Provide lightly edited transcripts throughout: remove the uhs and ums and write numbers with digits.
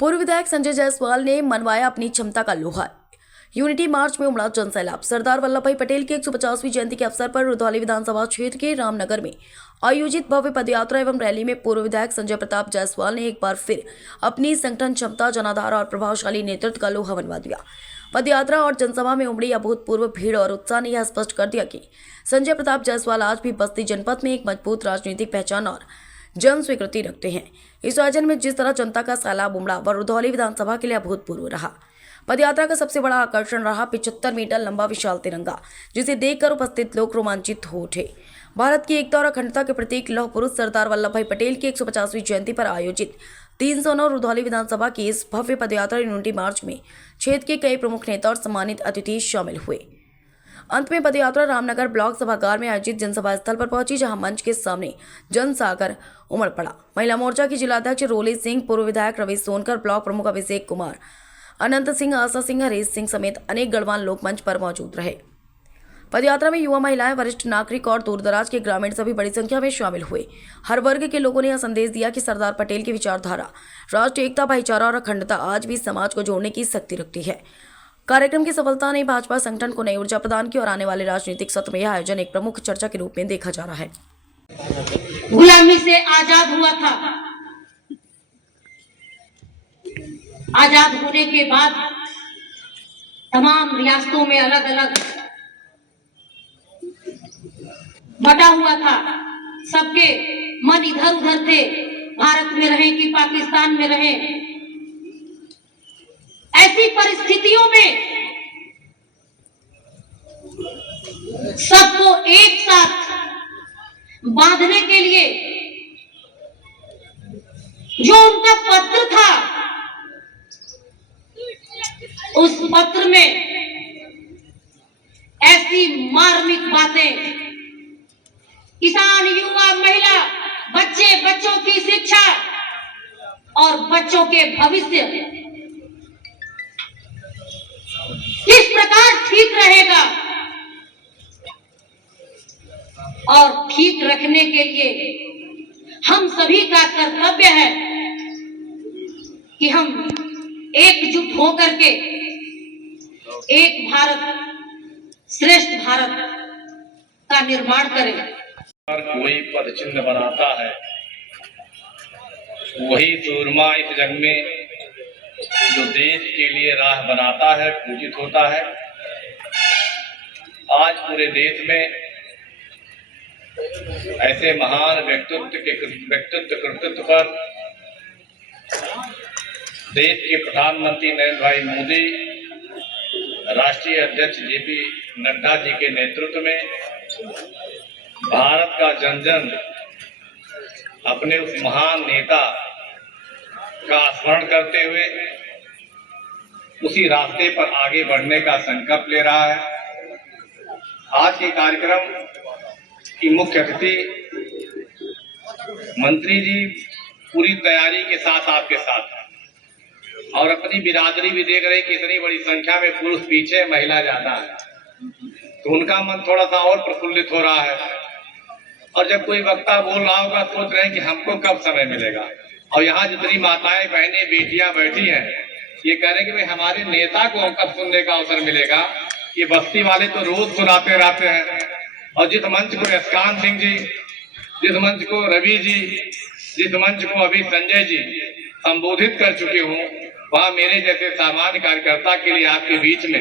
पूर्व विधायक संजय जायसवाल ने मनवाया अपनी क्षमता का लोहा। यूनिटी मार्च में उमड़ा जनसैलाब। सरदार वल्लभ भाई पटेल की 150वीं जयंती के अवसर पर रुधौली विधानसभा क्षेत्र के रामनगर में आयोजित भव्य पदयात्रा एवं रैली में पूर्व विधायक संजय प्रताप जायसवाल ने एक बार फिर अपनी संगठन क्षमता, जनाधार और प्रभावशाली नेतृत्व का लोहा मनवा दिया। पदयात्रा और जनसभा में उमड़ी अभूतपूर्व भीड़ और उत्साह ने यह स्पष्ट कर दिया कि संजय प्रताप जायसवाल आज भी बस्ती जनपद में एक मजबूत राजनीतिक पहचान और जन स्वीकृति रखते हैं। इस आयोजन में जिस तरह जनता का सैलाब उमड़ा वह रुधौली विधानसभा के लिए अभूतपूर्व रहा। पदयात्रा का सबसे बड़ा आकर्षण रहा 75 मीटर लंबा विशाल तिरंगा, जिसे देखकर उपस्थित लोग रोमांचित हो उठे। भारत की एकता और अखंडता के प्रतीक लौह पुरुष सरदार वल्लभ भाई पटेल की 150वीं जयंती पर आयोजित 309 रुधौली विधानसभा की इस भव्य पदयात्रा यूनिटी मार्च में क्षेत्र के कई प्रमुख नेता और सम्मानित अतिथि शामिल हुए। अंत में पदयात्रा रामनगर ब्लॉक सभागार में आयोजित जनसभा स्थल पर पहुंची, जहां मंच के सामने जनसागर उमड़ पड़ा। महिला मोर्चा की जिलाध्यक्ष रोली सिंह, पूर्व विधायक रवि सोनकर, ब्लॉक प्रमुख अभिषेक कुमार, अनंत सिंह, आशा सिंह, हरीश सिंह समेत अनेक गणमान्य लोग मंच पर मौजूद रहे। पदयात्रा में युवा, महिलाएं, वरिष्ठ नागरिक और दूरदराज के ग्रामीण सभी बड़ी संख्या में शामिल हुए। हर वर्ग के लोगों ने यह संदेश दिया कि सरदार पटेल की विचारधारा राष्ट्रीय एकता, भाईचारा और अखंडता आज भी समाज को जोड़ने की शक्ति रखती है। कार्यक्रम की सफलता ने भाजपा संगठन को नई ऊर्जा प्रदान की और आने वाले राजनीतिक सत्र में यह आयोजन एक प्रमुख चर्चा के रूप में देखा जा रहा है। गुलामी से आजाद हुआ था। आजाद होने के बाद तमाम रियासतों में अलग अलग बटा हुआ था। सबके मन इधर उधर थे, भारत में रहे कि पाकिस्तान में रहे। ऐसी परिस्थितियों में सबको एक साथ बांधने के लिए जो उनका पत्र था, उस पत्र में ऐसी मार्मिक बातें, किसान, युवा, महिला, बच्चे, बच्चों की शिक्षा और बच्चों के भविष्य किस प्रकार ठीक रहेगा और ठीक रखने के लिए हम सभी का कर्तव्य है कि हम एकजुट होकर के एक भारत श्रेष्ठ भारत का निर्माण करें। कोई पद चिन्ह बनाता है, वही सूरमा इस जग में जो देश के लिए राह बनाता है, पूजित होता है। आज पूरे देश में ऐसे महान व्यक्तित्व कृतित्व पर देश के प्रधानमंत्री नरेंद्र भाई मोदी, राष्ट्रीय अध्यक्ष जेपी नड्डा जी के नेतृत्व में भारत का जन जन अपने उस महान नेता का स्मरण करते हुए उसी रास्ते पर आगे बढ़ने का संकल्प ले रहा है। आज के कार्यक्रम की मुख्य अतिथि मंत्री जी पूरी तैयारी के साथ आपके साथ हैं और अपनी बिरादरी भी देख रहे कि इतनी बड़ी संख्या में पुरुष पीछे, महिला ज्यादा है, तो उनका मन थोड़ा सा और प्रफुल्लित हो रहा है। और जब कोई वक्ता बोल रहा होगा सोच रहे हैं कि हमको कब समय मिलेगा। और यहाँ जितनी माताएं, बहनें, बेटियां बैठी हैं, ये कह रहे हैं कि भाई हमारे नेता को कब सुनने का अवसर मिलेगा। ये बस्ती वाले तो रोज सुनाते रहते हैं। और जिस मंच को यशकांत सिंह जी, जिस मंच को रवि जी, जिस मंच को अभी संजय जी संबोधित कर चुके हूँ, वहाँ मेरे जैसे सामान्य कार्यकर्ता के लिए आपके बीच में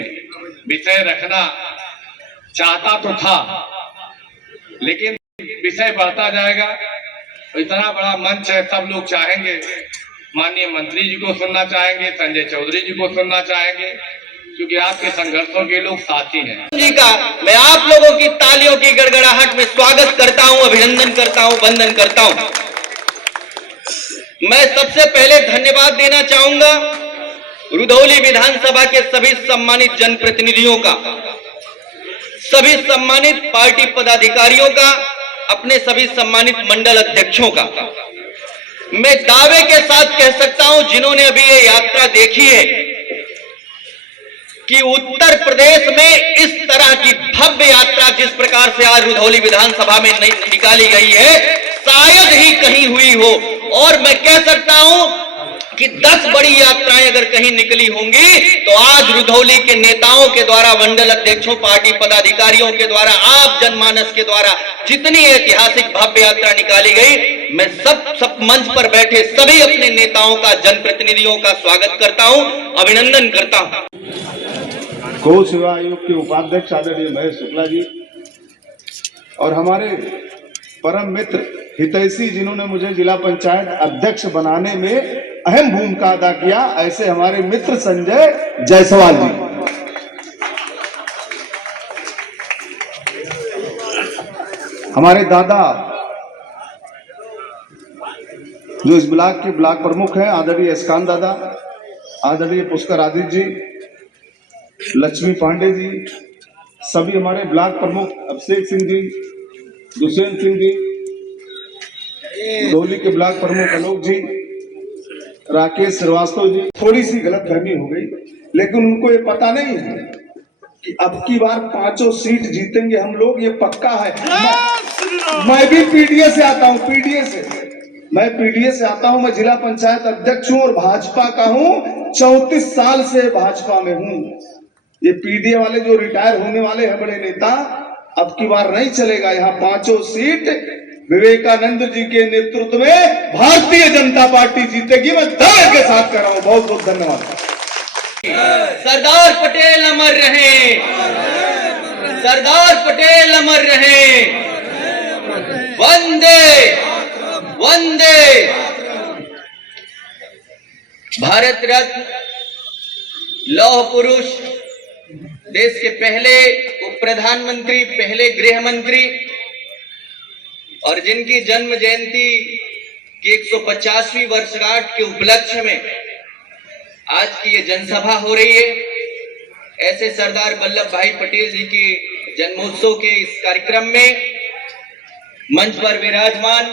विषय रखना चाहता तो था, लेकिन विषय बढ़ता जाएगा। इतना बड़ा मंच है, सब लोग चाहेंगे, माननीय मंत्री जी को सुनना चाहेंगे, संजय चौधरी जी को सुनना चाहेंगे, क्योंकि आपके संघर्षों के लोग साथी हैं। जी का मैं आप लोगों की तालियों की गड़गड़ाहट में स्वागत करता हूं, अभिनंदन करता हूं, वंदन करता हूं। मैं सबसे पहले धन्यवाद देना चाहूंगा रुधौली विधानसभा के सभी सम्मानित जनप्रतिनिधियों का, सभी सम्मानित पार्टी पदाधिकारियों का, अपने सभी सम्मानित मंडल अध्यक्षों का। मैं दावे के साथ कह सकता हूं, जिन्होंने अभी ये यात्रा देखी है, कि उत्तर प्रदेश में इस तरह की भव्य यात्रा जिस प्रकार से आज रुधौली विधानसभा में निकाली गई है, शायद ही कहीं हुई हो। और मैं कह सकता हूं कि 10 बड़ी यात्राएं अगर कहीं निकली होंगी तो आज रुधौली के नेताओं के द्वारा, मंडल अध्यक्षों, पार्टी पदाधिकारियों के द्वारा, आप जनमानस के द्वारा जितनी ऐतिहासिक भव्य यात्रा निकाली गई, मैं सब मंच पर बैठे सभी अपने नेताओं का, जनप्रतिनिधियों का स्वागत करता हूं, अभिनंदन करता हूं। गौ सेवा आयोग के उपाध्यक्ष आदरणीय महेश शुक्ला जी और हमारे परम मित्र हितैषी जिन्होंने मुझे जिला पंचायत अध्यक्ष बनाने में अहम भूमिका अदा किया, ऐसे हमारे मित्र संजय जायसवाल जी, हमारे दादा जो इस ब्लॉक के ब्लॉक प्रमुख हैं आदरणीय अस्कान दादा, आदरणीय पुष्कर आदित्य जी, लक्ष्मी पांडे जी, सभी हमारे ब्लॉक प्रमुख अभिषेक सिंह जी, दुष्यंत सिंह जी, रुधौली के ब्लॉक प्रमुख आलोक जी, राकेश श्रीवास्तव जी। थोड़ी सी गलतफहमी हो गई, लेकिन उनको ये पता नहीं है कि अब की बार 5 सीट जीतेंगे हम लोग, ये पक्का है। मैं भी पीडीए से आता हूँ, मैं पीडीए से आता हूँ, मैं जिला पंचायत अध्यक्ष हूँ और भाजपा का हूँ, 34 साल से भाजपा में हूँ। ये पीडीए वाले जो रिटायर होने वाले हैं बड़े नेता, अब की बार नहीं चलेगा। यहाँ 5 सीट विवेकानंद जी के नेतृत्व में भारतीय जनता पार्टी जीतेगी, मैं दावे के साथ कर रहा हूँ। बहुत बहुत धन्यवाद। सरदार पटेल अमर रहे, सरदार पटेल अमर रहे, वंदे वंदे। भारत रत्न, लौह पुरुष, देश के पहले उप प्रधानमंत्री, पहले गृह मंत्री और जिनकी जन्म जयंती की 150वीं वर्षगांठ के उपलक्ष्य में आज की ये जनसभा हो रही है, ऐसे सरदार वल्लभ भाई पटेल जी के जन्मोत्सव के इस कार्यक्रम में मंच पर विराजमान,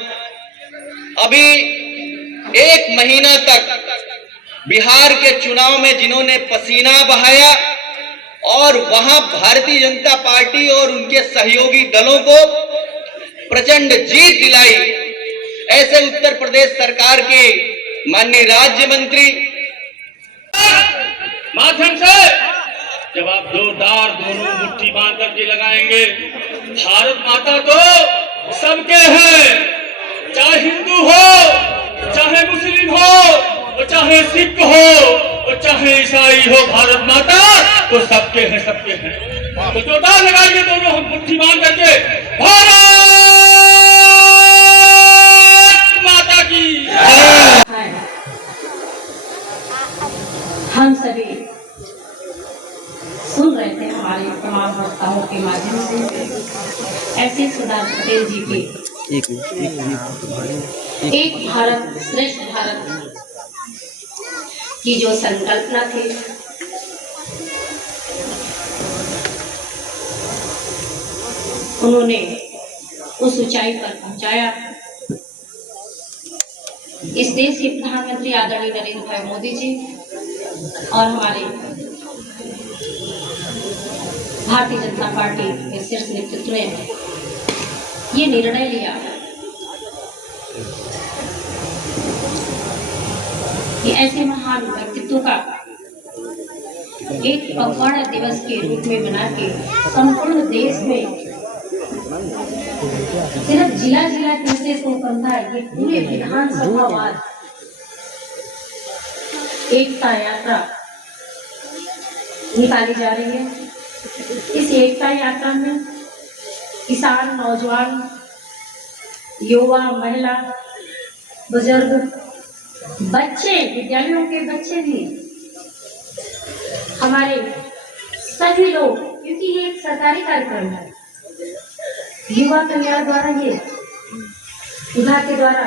अभी 1 महीना तक बिहार के चुनाव में जिन्होंने पसीना बहाया और वहां भारतीय जनता पार्टी और उनके सहयोगी दलों को प्रचंड जीत दिलाई, ऐसे उत्तर प्रदेश सरकार के माननीय राज्य मंत्री माध्यम से जब आप जोरदार दोनों मुट्ठी बांध करके लगाएंगे, भारत माता तो सबके हैं, चाहे हिंदू हो, चाहे मुस्लिम हो, चाहे सिख हो, चाहे ईसाई हो, भारत माता तो सबके हैं, सबके हैं। तो जोरदार लगाइए दोनों हम मुट्ठी बांध करके, भारत माता की। हम सभी सुन रहे थे हमारे तमाम वक्ताओं के माध्यम से ऐसे सरदार पटेल जी के एक भारत श्रेष्ठ भारत की जो संकल्पना थी, उन्होंने उस ऊंचाई पर पहुंचाया। इस देश के प्रधानमंत्री आदरणीय नरेंद्र भाई मोदी जी और हमारे भारतीय जनता पार्टी के शीर्ष नेतृत्व ने ये निर्णय लिया कि ऐसे महान व्यक्तित्व का एक पखवाड़ा दिवस के रूप में बना के संपूर्ण देश में सिर्फ जिला जिला कैसे संपन्नता, ये पूरे विधानसभा वार एकता यात्रा निकाली जा रही है। इस एकता यात्रा में किसान, नौजवान, युवा, महिला, बुजुर्ग, बच्चे, विद्यालयों के बच्चे भी, हमारे सभी लोग, क्योंकि ये एक सरकारी कार्यक्रम है, युवा कल्याण द्वारा ये विभाग के द्वारा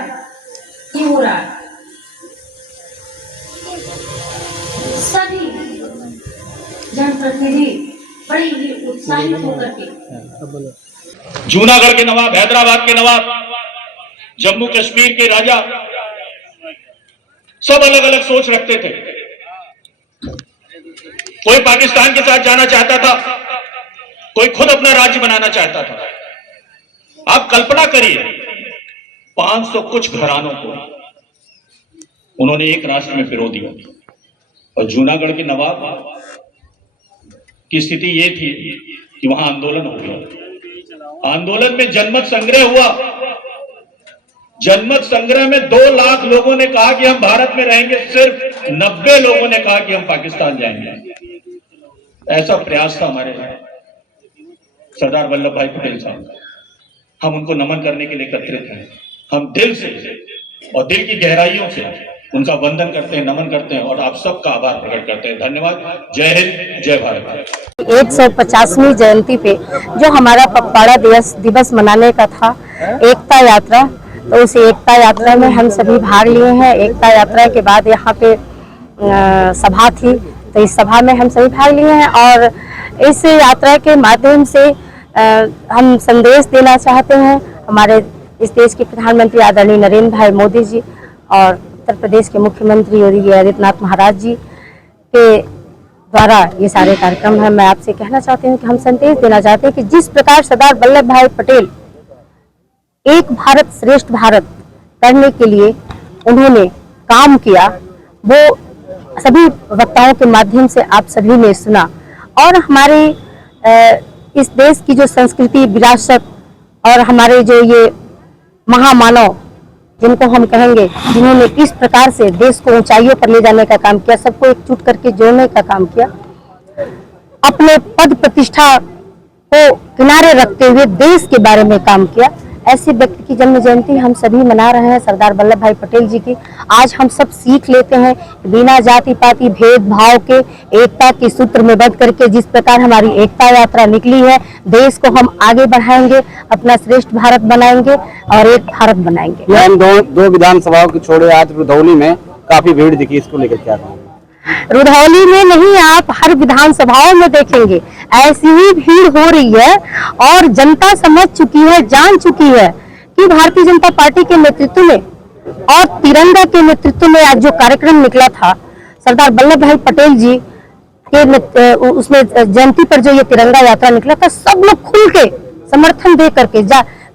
ही हो रहा है। सभी जनप्रतिनिधि बड़े ही उत्साहित होकर के, जूनागढ़ के नवाब, हैदराबाद के नवाब, जम्मू कश्मीर के राजा, सब अलग अलग सोच रखते थे। कोई पाकिस्तान के साथ जाना चाहता था, कोई खुद अपना राज्य बनाना चाहता था। आप कल्पना करिए 500 कुछ घरानों को उन्होंने एक राष्ट्र में पिरो दिया। और जूनागढ़ के नवाब की स्थिति ये थी कि वहां आंदोलन हो गया। आंदोलन में जनमत संग्रह हुआ। जनमत संग्रह में 2 लाख लोगों ने कहा कि हम भारत में रहेंगे, सिर्फ 90 लोगों ने कहा कि हम पाकिस्तान जाएंगे। ऐसा प्रयास था हमारे सरदार वल्लभ भाई पटेल साहब का। हम उनको नमन करने के लिए एकत्रित हैं। हम दिल से और दिल की गहराइयों से उनका वंदन करते हैं, नमन करते हैं और आप सबका आभार प्रकट करते हैं। धन्यवाद। जय हिंद, जय भारत। 150वीं जयंती पे जो हमारा पखवाड़ा दिवस मनाने का था, एकता यात्रा, तो उस एकता यात्रा में हम सभी भाग लिए हैं। एकता यात्रा के बाद यहाँ पे सभा थी, तो इस सभा में हम सभी भाग लिए हैं और इस यात्रा के माध्यम से हम संदेश देना चाहते हैं हमारे इस देश के प्रधानमंत्री आदरणीय नरेंद्र भाई मोदी जी और उत्तर प्रदेश के मुख्यमंत्री योगी आदित्यनाथ महाराज जी के द्वारा ये सारे कार्यक्रम हैं। मैं आपसे कहना चाहती हूँ कि हम संदेश देना चाहते हैं कि जिस प्रकार सरदार वल्लभ भाई पटेल एक भारत श्रेष्ठ भारत करने के लिए उन्होंने काम किया, वो सभी वक्ताओं के माध्यम से आप सभी ने सुना और हमारे इस देश की जो संस्कृति विरासत और हमारे जो ये महामानव जिनको हम कहेंगे, जिन्होंने इस प्रकार से देश को ऊंचाइयों पर ले जाने का काम किया, सबको एकजुट करके जोड़ने का काम किया, अपने पद प्रतिष्ठा को किनारे रखते हुए देश के बारे में काम किया, ऐसे व्यक्ति की जन्म जयंती हम सभी मना रहे हैं सरदार वल्लभ भाई पटेल जी की। आज हम सब सीख लेते हैं बिना जाति पाति भेदभाव के एकता के सूत्र में बंध करके जिस प्रकार हमारी एकता यात्रा निकली है, देश को हम आगे बढ़ाएंगे, अपना श्रेष्ठ भारत बनाएंगे और एक भारत बनाएंगे। हम दो विधानसभाओं की छोड़े आज रुधौली में काफी भीड़ दिखी, इसको लेकर क्या कहोगे? रुधौली में नहीं, आप हर विधानसभाओं में देखेंगे ऐसी ही भीड़ हो रही है और जनता समझ चुकी है, जान चुकी है कि भारतीय जनता पार्टी के नेतृत्व में और तिरंगा के नेतृत्व में आज जो कार्यक्रम निकला था सरदार वल्लभ भाई पटेल जी के उसमें जयंती पर जो ये तिरंगा यात्रा निकला था, सब लोग खुल के समर्थन दे करके,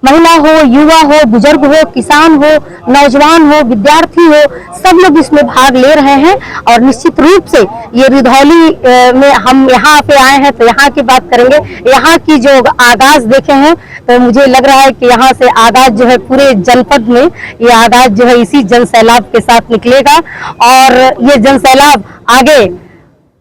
महिला हो, युवा हो, बुजुर्ग हो, किसान हो, नौजवान हो, विद्यार्थी हो, सब लोग इसमें भाग ले रहे हैं और निश्चित रूप से ये रुधौली में हम यहाँ पे आए हैं तो यहाँ की बात करेंगे। यहाँ की जो आगाज देखे हैं तो मुझे लग रहा है कि यहाँ से आगाज जो है पूरे जनपद में ये आगाज जो है इसी जन सैलाब के साथ निकलेगा और ये जन सैलाब आगे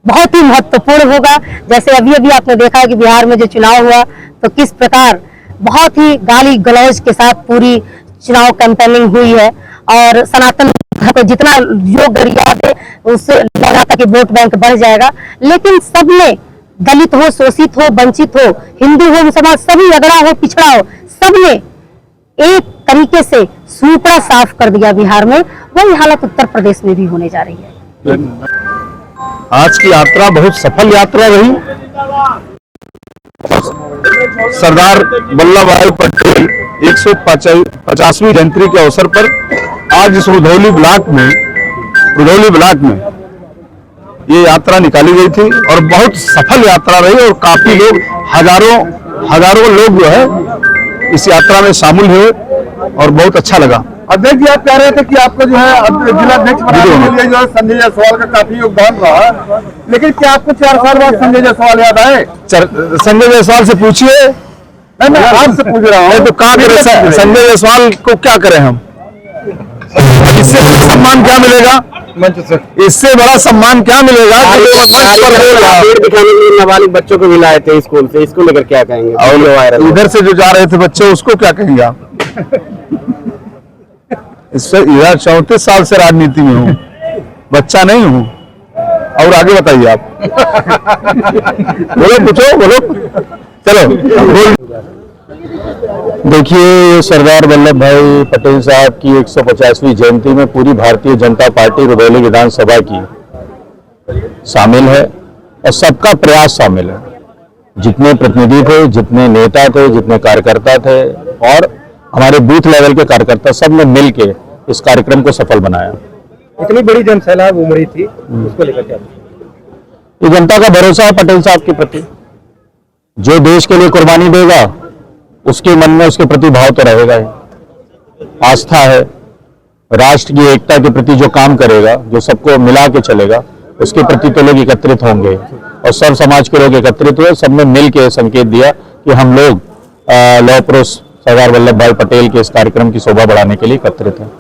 बहुत ही महत्वपूर्ण होगा। जैसे अभी अभी आपने देखा कि बिहार में जो चुनाव हुआ तो किस प्रकार बहुत ही गाली गलौज के साथ पूरी चुनाव कैंपेनिंग हुई है और सनातन को जितना जो गरियाब है उससे लगा था कि वोट बैंक बढ़ जाएगा, लेकिन सबने दलित हो, शोषित हो, वंचित हो, हिंदू हो, मुसलमान, सभी अगड़ा हो, पिछड़ा हो, सबने एक तरीके से सूपड़ा साफ कर दिया बिहार में। वही हालत उत्तर प्रदेश में भी होने जा रही है। आज की यात्रा बहुत सफल यात्रा रही। सरदार वल्लभ भाई पटेल 150वीं जयंती के अवसर पर आज इस रुधौली ब्लॉक में ये यात्रा निकाली गई थी और बहुत सफल यात्रा रही और काफी लोग हजारों लोग जो है इस यात्रा में शामिल हुए और बहुत अच्छा लगा। अध्यक्ष जी, आप कह रहे थे कि आपको जो है जिलाध्यक्ष बनाने के लिए जो है संजय जायसवाल का काफी योगदान रहा, लेकिन क्या आपको 4 साल बाद संजय जायसवाल याद आए? संजय जायसवाल से पूछिए। नहीं, आपसे पूछ रहा हूँ। तो क्या करें संजय जायसवाल को, क्या करें हम? इससे बड़ा सम्मान क्या मिलेगा? इससे बड़ा सम्मान क्या मिलेगा? दिखाने के लिए नाबालिग बच्चों को भी लाए थे स्कूल से, इसको लेकर क्या कहेंगे? और उधर से जो जा रहे थे बच्चे, उसको क्या कहेंगे आप? इससे 34 साल से राजनीति में हूँ, बच्चा नहीं हूँ। और आगे बताइए आप। बोलो, पूछो, बोलो, चलो। देखिए, सरदार वल्लभ भाई पटेल साहब की 150वीं जयंती में पूरी भारतीय जनता पार्टी रुधौली विधानसभा की शामिल है और सबका प्रयास शामिल है। जितने प्रतिनिधि थे, जितने नेता थे, जितने कार्यकर्ता थे और हमारे बूथ लेवल के कार्यकर्ता, सब ने मिल के इस कार्यक्रम को सफल बनाया। इतनी बड़ी जनसैलाब उमड़ी थी, उसको लेकर क्या? ये जनता का भरोसा है पटेल साहब के प्रति। जो देश के लिए कुर्बानी देगा उसके मन में उसके प्रति भाव तो रहेगा ही, आस्था है। राष्ट्र की एकता के प्रति जो काम करेगा, जो सबको मिला के चलेगा, उसके प्रति तो लोग एकत्रित होंगे और सर्व समाज के लोग एकत्रित हुए। सबने मिल के संकेत दिया कि हम लोग लौह पुरुष सरदार वल्लभ भाई पटेल के इस कार्यक्रम की शोभा बढ़ाने के लिए एकत्रित हैं।